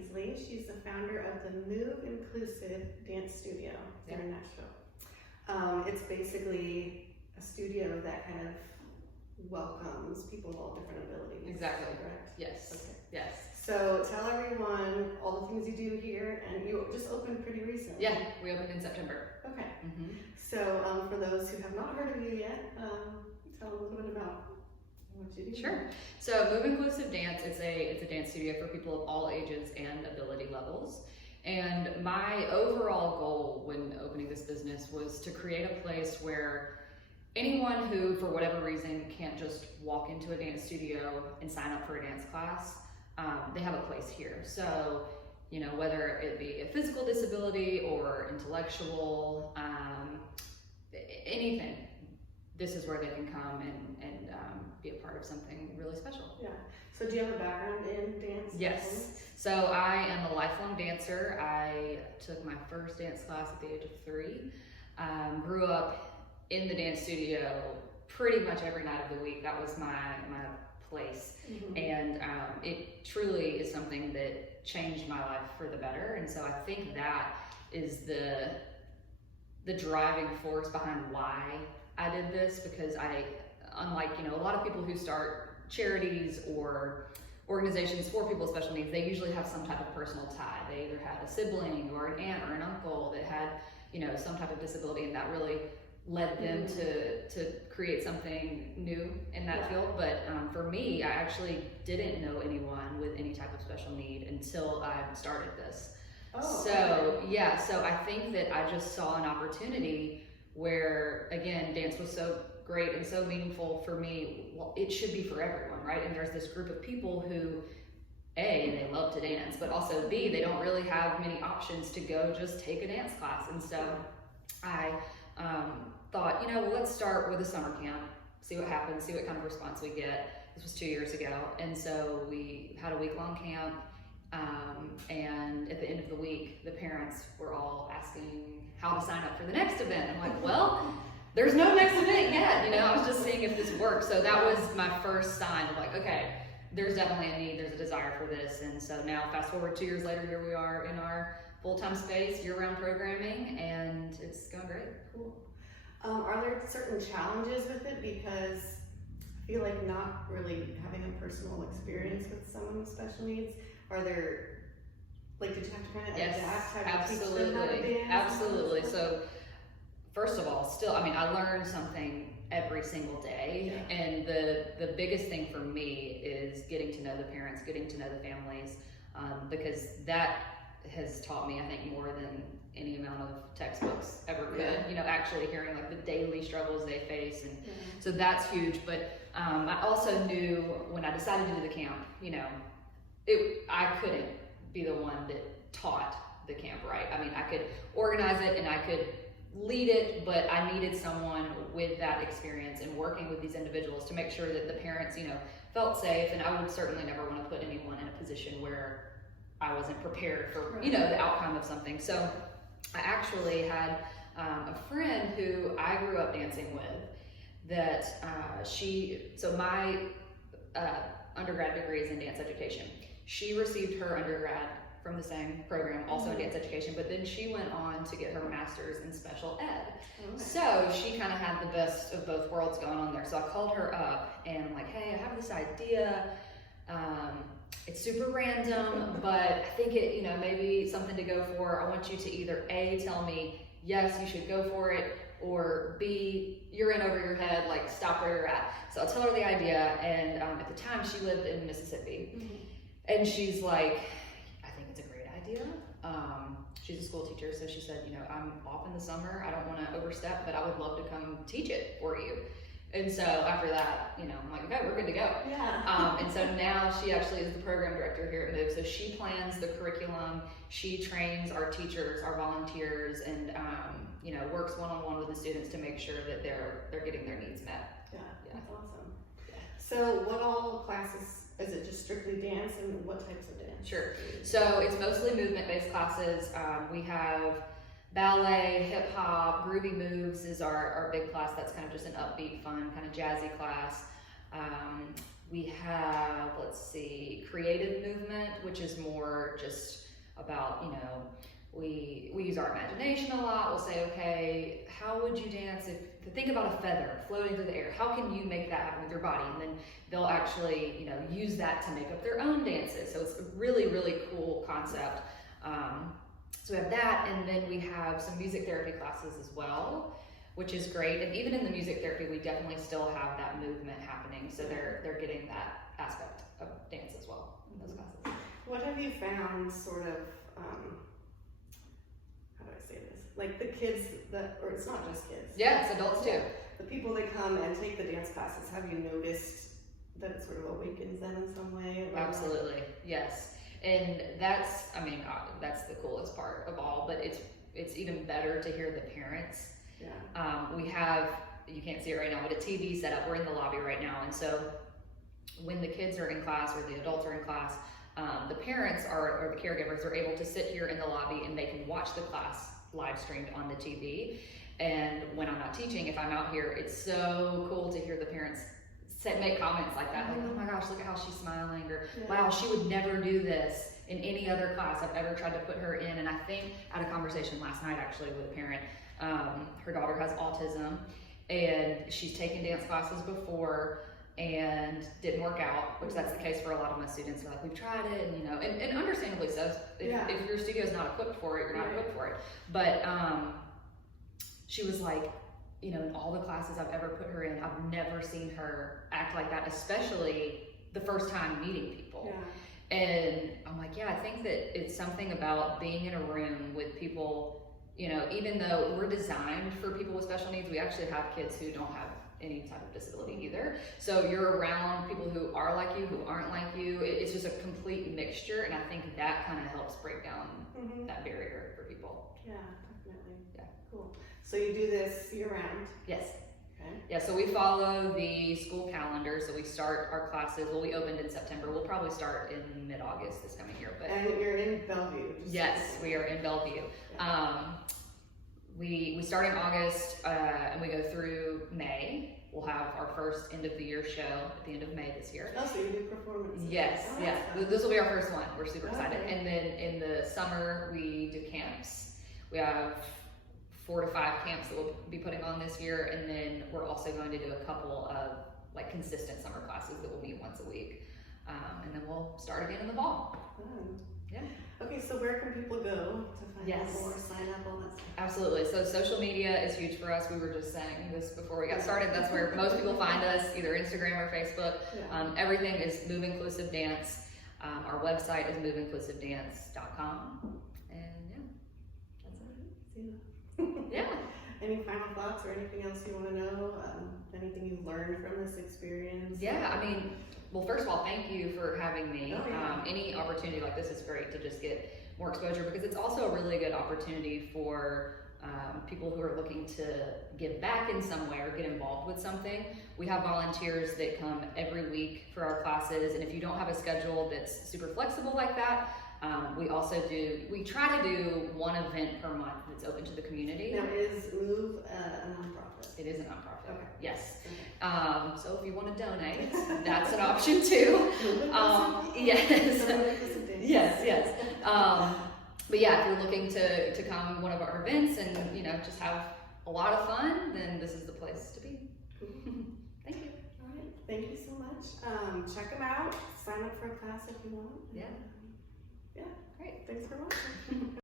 Beasley. She's the founder of the Move Inclusive Dance Studio here in Nashville. It's basically a studio that kind of welcomes people of all different abilities. Exactly. Correct? Yes. Okay. Yes. So tell everyone all the things you do here, and you just opened pretty recently. Yeah, we opened in September. Okay. Mm-hmm. So for those who have not heard of you yet, tell a little bit about what you do. Sure. So Move Inclusive Dance, it's a dance studio for people of all ages and ability levels. And my overall goal when opening this business was to create a place where anyone who, for whatever reason, can't just walk into a dance studio and sign up for a dance class, they have a place here. So, you know, whether it be a physical disability or intellectual, anything, this is where they can come and be a part of something really special. Yeah. So do you have a background in dance? Yes. So I am a lifelong dancer. I took my first dance class at the age of 3. Grew up in the dance studio pretty much every night of the week. That was my place. Mm-hmm. And it truly is something that changed my life for the better. And so I think that is the driving force behind why I did this, because unlike, you know, a lot of people who start charities or organizations for people with special needs, they usually have some type of personal tie. They either had a sibling or an aunt or an uncle that had, you know, some type of disability, and that really led them to create something new in that field. But for me, I actually didn't know anyone with any type of special need until I started this. So I think that I just saw an opportunity where, again, dance was so great and so meaningful for me. Well, it should be for everyone, right? And there's this group of people who, A, they love to dance, but also B, they don't really have many options to go just take a dance class. And so I thought, you know, well, let's start with a summer camp, see what happens, see what kind of response we get. This was 2 years ago. And so we had a week-long camp. And at the end of the week, the parents were all asking how to sign up for the next event. I'm like, well, there's no next event yet. You know, I was just seeing if this worked. So that was my first sign of like, okay, there's definitely a need, there's a desire for this. And so now fast forward 2 years later, here we are in our full-time space, year-round programming, and it's going great. Cool. Are there certain challenges with it? Because I feel like not really having a personal experience with someone with special needs, are there, like, did you have to kind of adapt? Absolutely. So first of all, still, I mean, I learned something every single day. Yeah. And the biggest thing for me is getting to know the parents, getting to know the families, because that has taught me, I think, more than any amount of textbooks ever could. Yeah. You know, actually hearing like the daily struggles they face, and so that's huge. But I also knew when I decided to do the camp, you know, I couldn't be the one that taught the camp, right? I mean, I could organize it and I could lead it, but I needed someone with that experience and working with these individuals to make sure that the parents, you know, felt safe. And I would certainly never want to put anyone in a position where I wasn't prepared for, you know, the outcome of something. So I actually had a friend who I grew up dancing with that so my undergrad degree is in dance education. She received her undergrad from the same program, also in dance education, but then she went on to get her master's in special ed. So she kind of had the best of both worlds going on there. So I called her up and I'm like, hey, I have this idea. It's super random, but I think it, you know, maybe something to go for. I want you to either A, tell me, yes, you should go for it, or B, you're in over your head, like stop where you're at. So I'll tell her the idea, and at the time she lived in Mississippi, and she's like, I think it's a great idea. She's a school teacher, so she said, you know, I'm off in the summer, I don't want to overstep, but I would love to come teach it for you. And so after that, you know, I'm like, okay, we're good to go. Yeah. And so now she actually is the program director here at Move. So she plans the curriculum, she trains our teachers, our volunteers, and you know, works one-on-one with the students to make sure that they're getting their needs met. Yeah, that's awesome. Yeah. So what all classes, is it just strictly dance, and what types of dance? Sure. So it's mostly movement-based classes. We have ballet, hip hop, groovy moves is our big class. That's kind of just an upbeat, fun, kind of jazzy class. We have, let's see, creative movement, which is more just about, you know, we use our imagination a lot. We'll say, okay, how would you dance think about a feather floating through the air? How can you make that happen with your body? And then they'll actually, you know, use that to make up their own dances. So it's a really, really cool concept. So we have that, and then we have some music therapy classes as well, which is great. And even in the music therapy, we definitely still have that movement happening. So they're getting that aspect of dance as well in those classes. What have you found sort of, how do I say this? Like the kids or it's not just kids. Yeah, it's adults too. The people that come and take the dance classes, have you noticed that it sort of awakens them in some way? Absolutely, yes. And that's, I mean, that's the coolest part of all, but it's even better to hear the parents. Yeah. We have, you can't see it right now, but a TV set up. We're in the lobby right now, and so when the kids are in class or the adults are in class, the parents or the caregivers are able to sit here in the lobby and they can watch the class live streamed on the TV. And when I'm not teaching, if I'm out here, it's so cool to hear the parents make comments like that, like, oh my gosh, look at how she's smiling, or wow, she would never do this in any other class I've ever tried to put her in. And I think I had a conversation last night actually with a parent. Her daughter has autism, and she's taken dance classes before and didn't work out, which that's the case for a lot of my students. They're like, we've tried it, and you know, and understandably so. If your studio is not equipped for it, you're not equipped for it. But she was like, you know, in all the classes I've ever put her in, I've never seen her act like that, especially the first time meeting people. Yeah. And I'm like, yeah, I think that it's something about being in a room with people, you know, even though we're designed for people with special needs, we actually have kids who don't have any type of disability either. So you're around people who are like you, who aren't like you. It's just a complete mixture, and I think that kind of helps break down that barrier for people. Yeah, definitely. Yeah. Cool. So you do this year round? Yes. Okay. Yeah, so we follow the school calendar. So we start our classes, well, we opened in September. We'll probably start in mid-August this coming year. But and you're in Bellevue? Yes, we are in Bellevue. Yeah. We start in August and we go through May. We'll have our first end of the year show at the end of May this year. Oh, so you do performances? Yes, yeah. This will be our first one. We're super excited. And then in the summer, we do camps. We have 4 to 5 camps that we'll be putting on this year, and then we're also going to do a couple of like consistent summer classes that we'll meet once a week, and then we'll start again in the fall. Yeah. Okay, so where can people go to find out more, sign up, all that stuff? Absolutely. So social media is huge for us. We were just saying this before we got started. That's where most people find us, either Instagram or Facebook. Yeah. Everything is Move Inclusive Dance. Our website is moveinclusivedance.com. And yeah, that's it. Yeah. Any final thoughts or anything else you want to know? Anything you've learned from this experience? Yeah, I mean, well, first of all, thank you for having me. Oh, yeah. Any opportunity like this is great to just get more exposure, because it's also a really good opportunity for people who are looking to give back in some way or get involved with something. We have volunteers that come every week for our classes, and if you don't have a schedule that's super flexible like that, we try to do one event per month that's open to the community. Now, is Move a nonprofit? It is a nonprofit. Okay. Yes. Okay. So if you want to donate, that's an option too. Yes. Yes. But yeah, if you're looking to come to one of our events and, you know, just have a lot of fun, then this is the place to be. Cool. Thank you. All right. Thank you so much. Check them out. Sign up for a class if you want. Yeah. Yeah. Great. Thanks for watching.